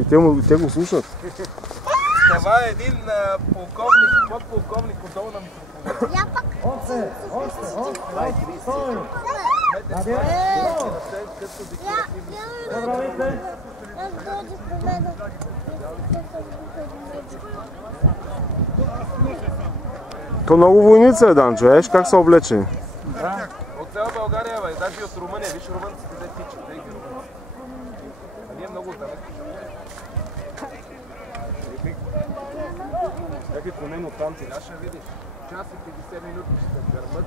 И те го слушат. Това е един полковник, подполковник отдолу на микрофона. Още! Стой! То много войница е, Данчо, виж как са облечени. Да, от цяла България, бе, даже и от Румъния. Виж румънците, де тичат, те ги румънци. А ние много отдалеч. Как е конено танци? Сега ще видиш. Час и 50 минути ще гърмат,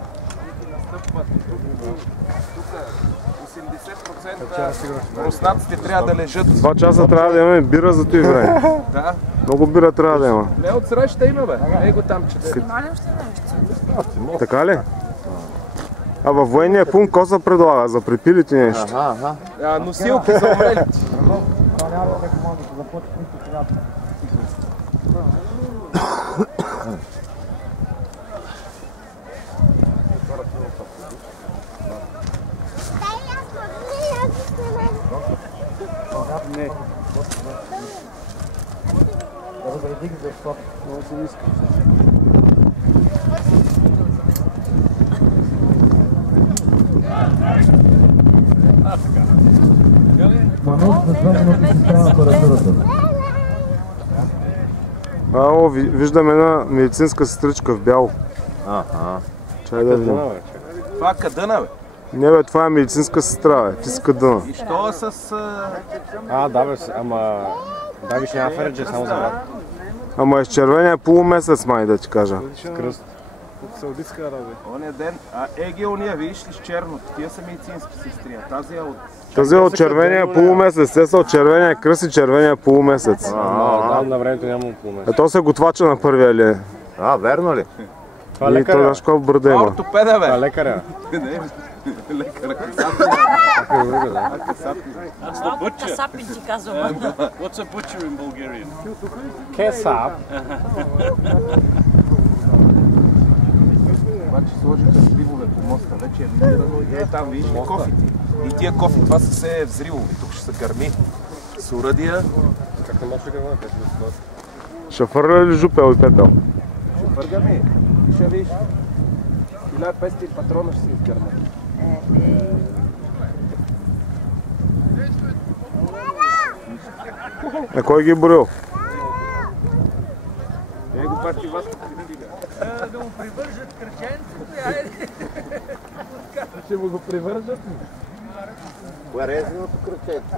и настъпват. Тук 80% руснаците трябва да лежат. 2 часа трябва да имаме бира за това време. Да. Много бира трябва да има. Не от среща има, бе. Не го там чете. Така ли? А във военния пункт какво се предлага? За припилите нещо? Носилки за умрелите. Това няма да командата, започва нито сега. Не. Да разредих за това. Много се иска. Манов за 2 минути си става апаратурата. Ало, виждам една медицинска сестричка в бяло. Чай да видим. Това е кадъна, бе. Не бе, това е медицинска сестра, бе. Ти си кадъна. И що е с... Да бе, ама... Да, виж няма фереджа, само за брат. Ама е с червения полумесец, май да ти кажа. С кръст. От Саудитска Арабия. Оня ден, Еги ония, видиш ли, с черно. Тия са медицински сестри, а тази е от... Тази е от червения полумесец. Те са от червения кръст и червения полумесец. Да, на времето нямам полумесец. Ето се готвача на първия ли? Верно ли? Това И лекаря. той даш колко брада има. Ортопеда, бе. Това лекаря. Лекаря, Касапин ти казвам. What's a butcher in Bulgarian? Кесап. обаче сложиха взривове по моста, вече е минирано и е там, виж, кофите. И тия кофи, това са все взривови, тук ще са гърми с уръдия. Как не може да гърма? Ще фърля ли жупел и пепел? Ще фъргаме, ще виж. 1500 патрона ще се изгърнат. На кой ги е борил? Е го пати вас. Да му привържат кръченцето, Ще му го привържат ли? Резеното кръченце.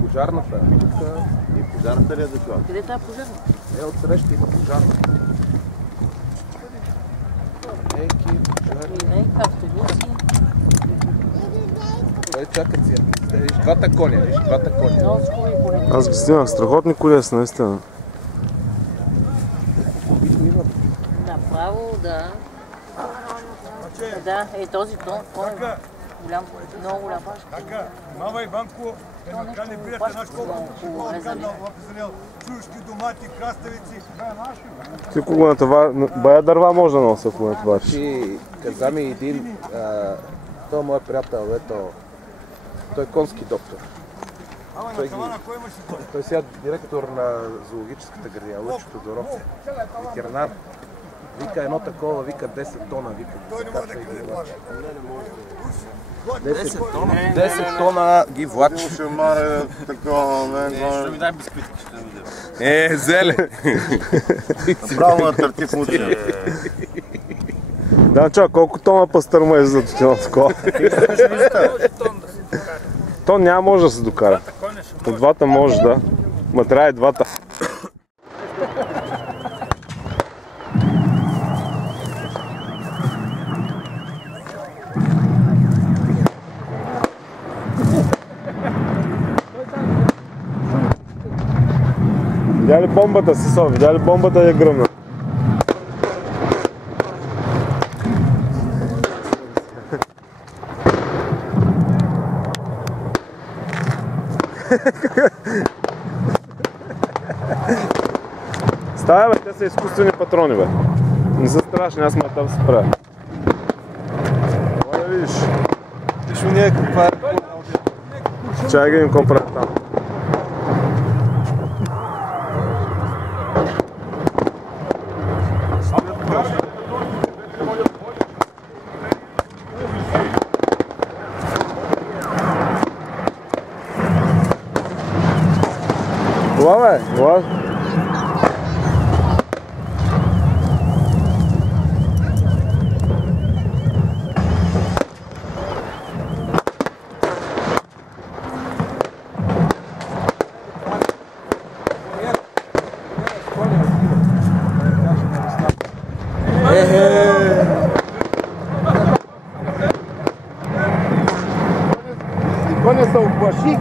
Пожарната. И пожарната ли е дошла? Къде е тази пожарна? Е, отсреща има пожарна. Еки, пожарни. Не, автобуси. Той чакат си. Виж, двата коня, виж, двата коня. Много скоро и коне. Аз ги снимах, страхотни колеса, наистина. Направо, да. Да, е този тон е голям, много голям. Така, мама Иванко е накани бията наш колко чушки, домати, краставици. Ти кога натовар... Бая дърва може да нося, ако натовариш. Ти каза ми един, той е моят приятел, той е конски доктор. Той сега е директор на зоологическата градина, Лъчо Тодоров, ветеринар. Вика едно такова, вика 10 тона, вика. Той не може да къде плаче. 10 тона? 10 тона ги влачи. Ще маре такова, Ще ми дай бисквитки, ще ми дай. Зеле! Право на търтив муче. Да, чак, колко тона пастърма е за тотина такова? То няма може да се докара. От двата може, да. Ма трябва и двата. Видя ли бомбата, Сисо? Видя ли бомбата е гръмна? Става, бе, те са изкуствени патрони, бе. Не са страшни, аз ме там се правя. Това да видиш. Виж у нея каква е. Чай ги им какво правят там. Това бе, това. Коня се оплаши.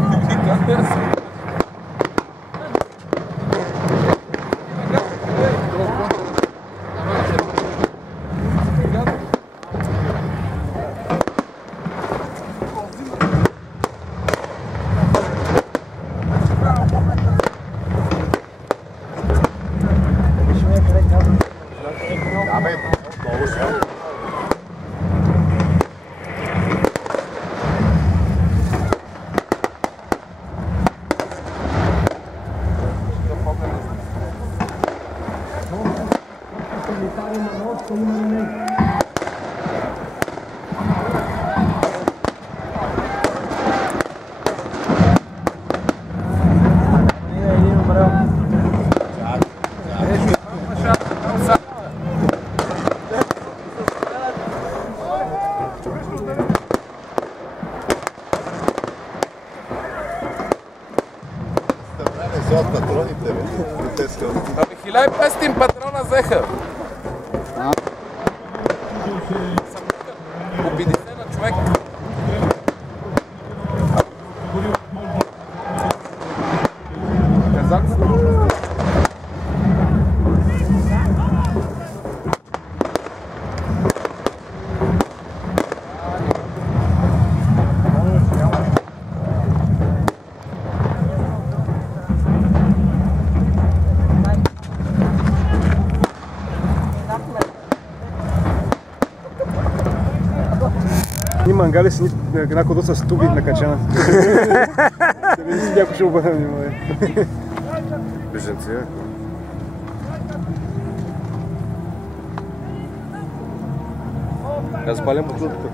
Ами 1500 патрона взеха. По 50 на човек. Ни мангали си една кодуца с туби накачена. Да види си някой ще обърне внимание. Беженци, бе. Да спалям бутылката.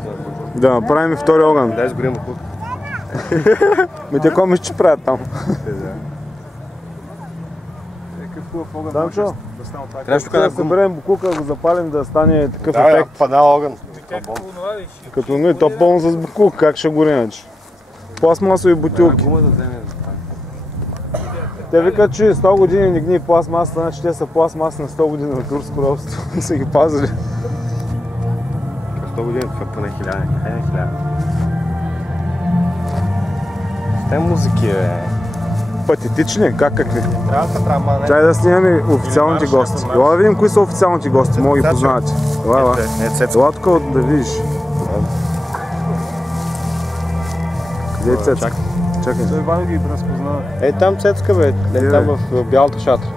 Да направим и втори огън. Дай сгорим бутылка. Ме те какво мислиш, че правят там? Какъв хубав огън. Дамчо, Трябваше тук да съберем букука, го запалим да стане такъв да, ефект. падал огън. Като ну и то пълно с букук, как ще гори иначе? Пластмасови бутилки. Гума да вземе. Те викат, че 100 години не гни пластмасата, значи те са пластмаса на 100 години на турско робство. Са ги пазили. 100 години, това поне 1000. Хайде 1000. Те музики, бе. Патетични? Какви? Трябва, Чай да снимаме официалните гости. Ела да видим кои са официалните гости, мога ги познавате. Ела, ела тук да видиш. Къде е Цецка? Чакай. Той Иван ги разпознава. Е, там Цецка, бе. Е, там в бялата шатра.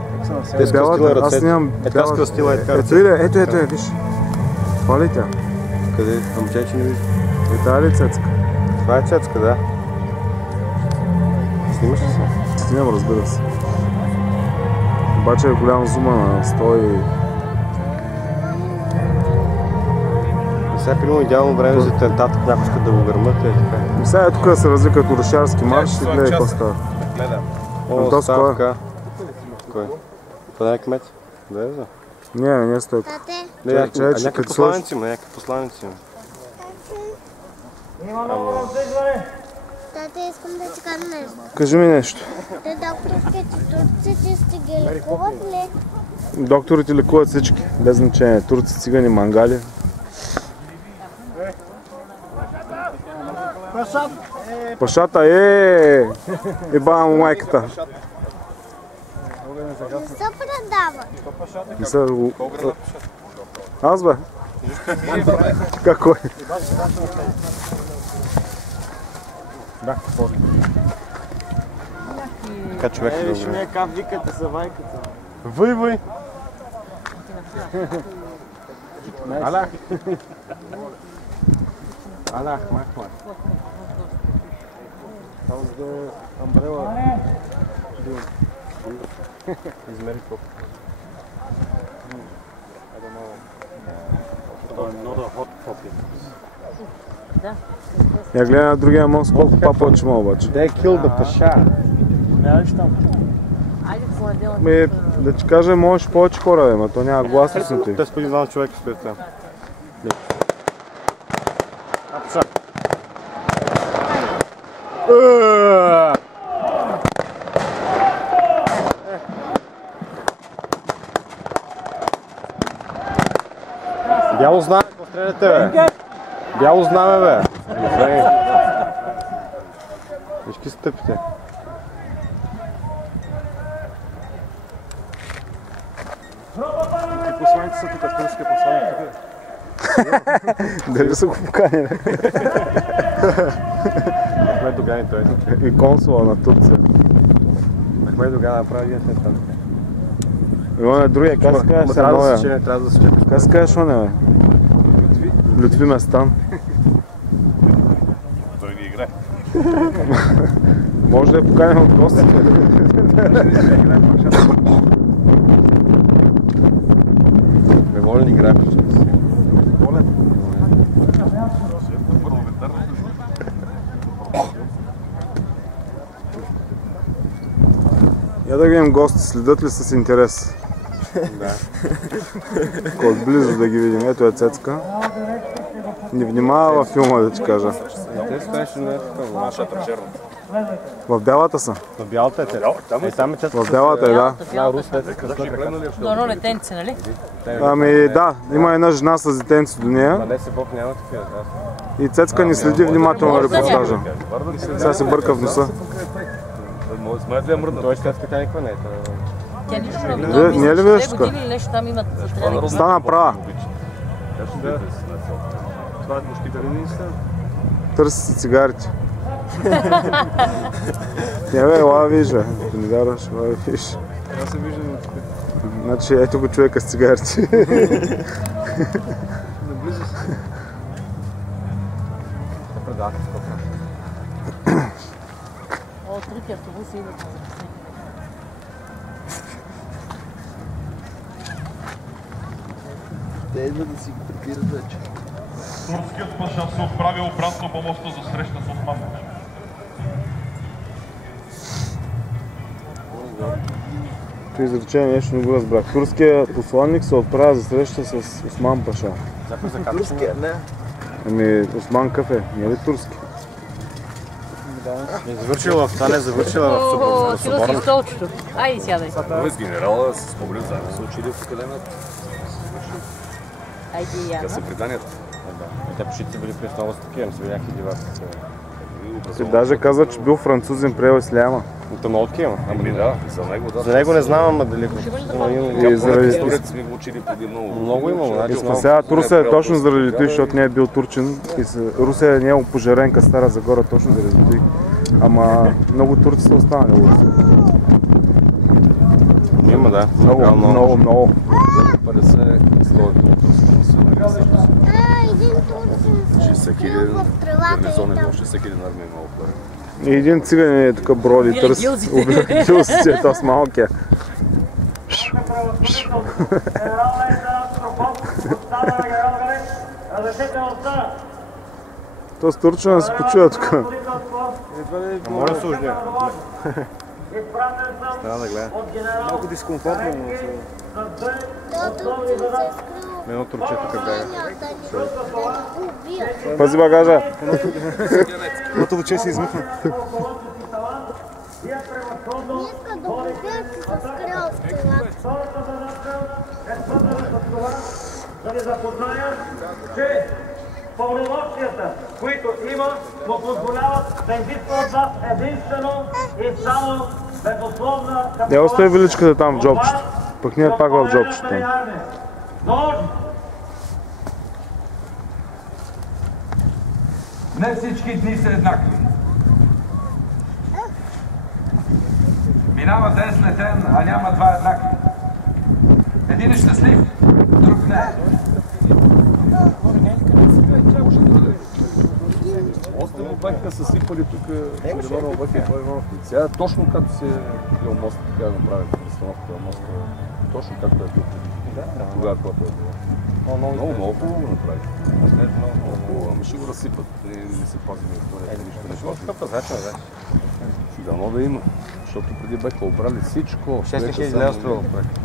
Те скръстила ръцете. Аз нямам е, тя скръстила така ръцете. Ето, виж. Това ли е тя? Къде? Ама тя че не вижда. Е, тая ли е Цецка? Това е Цецка, да. Снимаш ли се? Снимам, разбира се. Обаче е голям зума на 100 и... Сега примерно идеално време за тентат, ако някой иска да го гърмат, е така. И сега е тук да се развикат Орешарски марш и гледай какво става. О, Ставка. Кой? Това не е кмет? Да е за? Не е Стойко. Не, някакви посланици има, някакви посланици има. Тате, искам да ти кажа нещо. Кажи ми нещо. Те докторите, турците сте ги лекуват ли? Докторите лекуват всички, без значение. Турци, цигани, мангали. Пашата еба му майката. Не се предава. Не са... Аз бе? Какой? Да, какво? Така човек да го... Как викате за майката? Въй! Аллах. Аллах, махмар. How's the umbrella doing? Измери колко. I don't know. Not a hot topic. Да. Я гледам на другия мост, колко повече има обаче. They killed the Pasha. Айде в понеделник. Да ти кажа, можеш повече хора, ама то няма гласност ти. Те споди двама човека стоят там. Бяло знаме, какво стреляте, бе? Бяло знаме, бе. Вижки стъпите. И посланици са тук, турския посланик тук. Дали са го поканили? Ахмед Доган той. И консула на Турция. Ахмед Доган направи един след там. Иване, другия, как се кажеш се новия? Трябва да се чека. Как се кажеш оне, бе? Лютви Местан. Той не играе. Може да я поканим от гостите. Неволен играе. Я да видим гости, следят ли с интерес? Да. Отблизо да ги видим. Ето е Цецка. Не внимава във филма, да ти кажа. Те стоеше на нашата черната. В бялата са? В бялата е те. Там е Цецка. В бялата е, да. До едно летенце, нали? Ами да, има една жена с детенци до нея. Ма не се Бог няма такива. И Цецка ни следи внимателно на репортажа. Сега се бърка в носа. Той ще Цецка, тя никаква не е. Тя нищо не Не е ли виждаш тук? години или нещо там имат за трябва да ги... Стана права. Това е почти Търси си цигарите. Не бе, ела виж, бе. Ако не вярваш, ела виж. Аз се виждам от тук. Значи ето го човека с цигарите. Наблизо си. Предателство. О, трите автобуси идват. Те идват да си го прибират вече. Турският паша се отправи обратно по моста за среща с Осман Паша. Това изречение нещо не го разбрах. Турският посланник се отправя за среща с Осман Паша. Турския, не. Ами Осман Кафе, не е ли турски? Не завършила в Цаля, завършила в Отива си в столчето. Айде, сядай. Той с генерала с Поглед заедно са учили в академията. Айде и Те я. са преданията. Те почти са били при основа с такива, не са били някакви дива. Ти даже казва, че бил французин, приел исляма. То много такива. Ами да, за него да. За него не знам, ама дали. И заради... сме го учили преди много. Много имало, значи много. Сега Русе е точно заради той, защото не е бил турчин. Русе не е пожаренка Стара Загора точно заради той. Ама много турци са останали в Русе. Има, да. Много. 50 Един турцин се скрил в тревата и там. 60 хиляди армия има отварен. И един циганин е тук броди, търси. Гилзите, то с малкия. То с турчина се почува тук. Моля служня. Трябва да гледа. Малко дискомфортно, но се... То турцин се е скрил Едно турче тук бяга. да го убият. Пази багажа. Едното луче се измъкна. Не иска да го убият и се скрил в тревата. Да ви запозная, че пълномощията, които има, му позволяват да изисква от вас единствено и само безусловна Я остави величката там в джобчето. Пък ние пак в джобчето. Но не всички дни са еднакви. Минава ден след ден, а няма два еднакви. Един е щастлив, баха съсипали тук червено баха и Иванов. Сега точно както се е бил мост, така да направят разстановката на моста, точно както е бил преди. Тогава, когато е било. Много хубаво го направи. Много хубаво, ами ще го разсипат, не се пази на историята, нищо не пази. Дано да има, защото преди бяха обрали всичко. 6000 лева струва проект.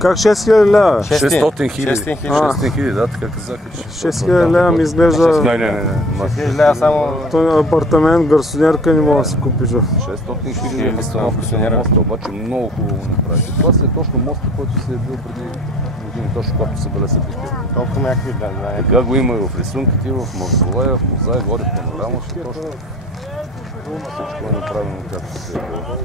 Как 6000 лева? 600 хиляди, да, така казаха. 6000 лева ми изглежда... Не. 6000 лева само... Той апартамент, гарсонерка не мога да се купиш. 600 хиляди постановка на моста, обаче много хубаво го направи. Това си е точно моста, който се е бил преди години, точно когато се беле се пиште. Толкова някакви да. Сега го има и в рисунките, в мавзолея, в мозая, горе в панорама, ще точно. Всичко е направено както се е било.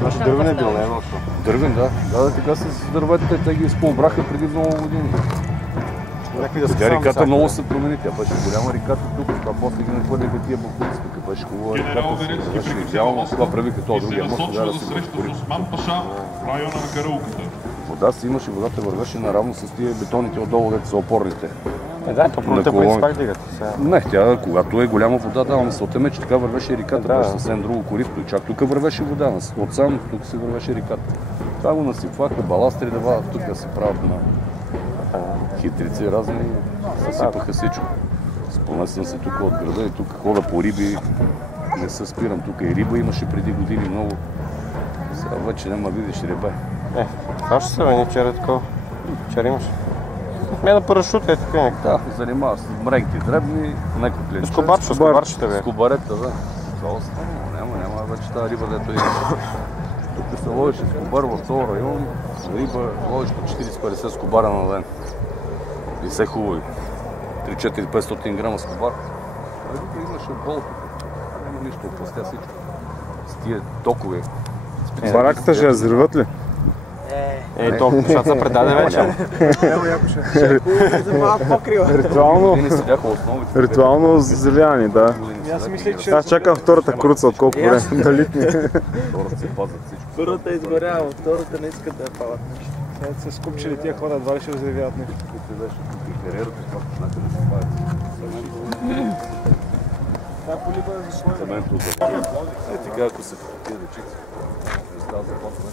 Значи дървен е бил, не е лошо. Дървен, да. Да, така с дърветите, те ги изполбраха преди много години. Тя реката много се промени, тя беше голяма реката тук, това после ги нахвърляха тия бакуци, тук беше хубава реката, беше идеално, това правиха това другия мост, тогава да си го Осман Паша в района на Караулката. Вода си имаше, водата вървеше наравно с тия бетоните отдолу, дето са опорните. Да, топлите по пак дигат. Не, тя, когато е голяма вода, да, мисълта ме, че така вървеше реката, беше съвсем друго корито и чак тук вървеше вода, отсам тук се вървеше реката. Това го насипваха, баластри да тук да се правят на хитрици разни, съсипаха всичко. Спомня съм се тук от града и тук хода по риби, не се спирам, тук и риба имаше преди години много. Сега вече няма видиш риба. Това ще се вени вчера такова. Вчера имаш. Ме на парашут е така някакъв. Да, занимаваш с мренки дребни, някакво клинче. Скобарчета бе. Скобарета, да. Това остана, няма вече тази риба, дето е. Тук се ловеше скобар във този район, риба ловиш по 40-50 скобара на ден. И все хубави. 3-4-500 грама скобар. Риба имаше бол тук. Няма нищо, опустя всичко. С тия токове. Бараката ще я взриват ли? То защото се предаде вече. Ритуално взривяване, да. Аз чакам втората круца от колко време да литне. Първата е изгоряла, втората не искат да я палят. Сега са скупчили тия хора, едва ли ще взривяват нещо. Сега ако се тия дечица, става започва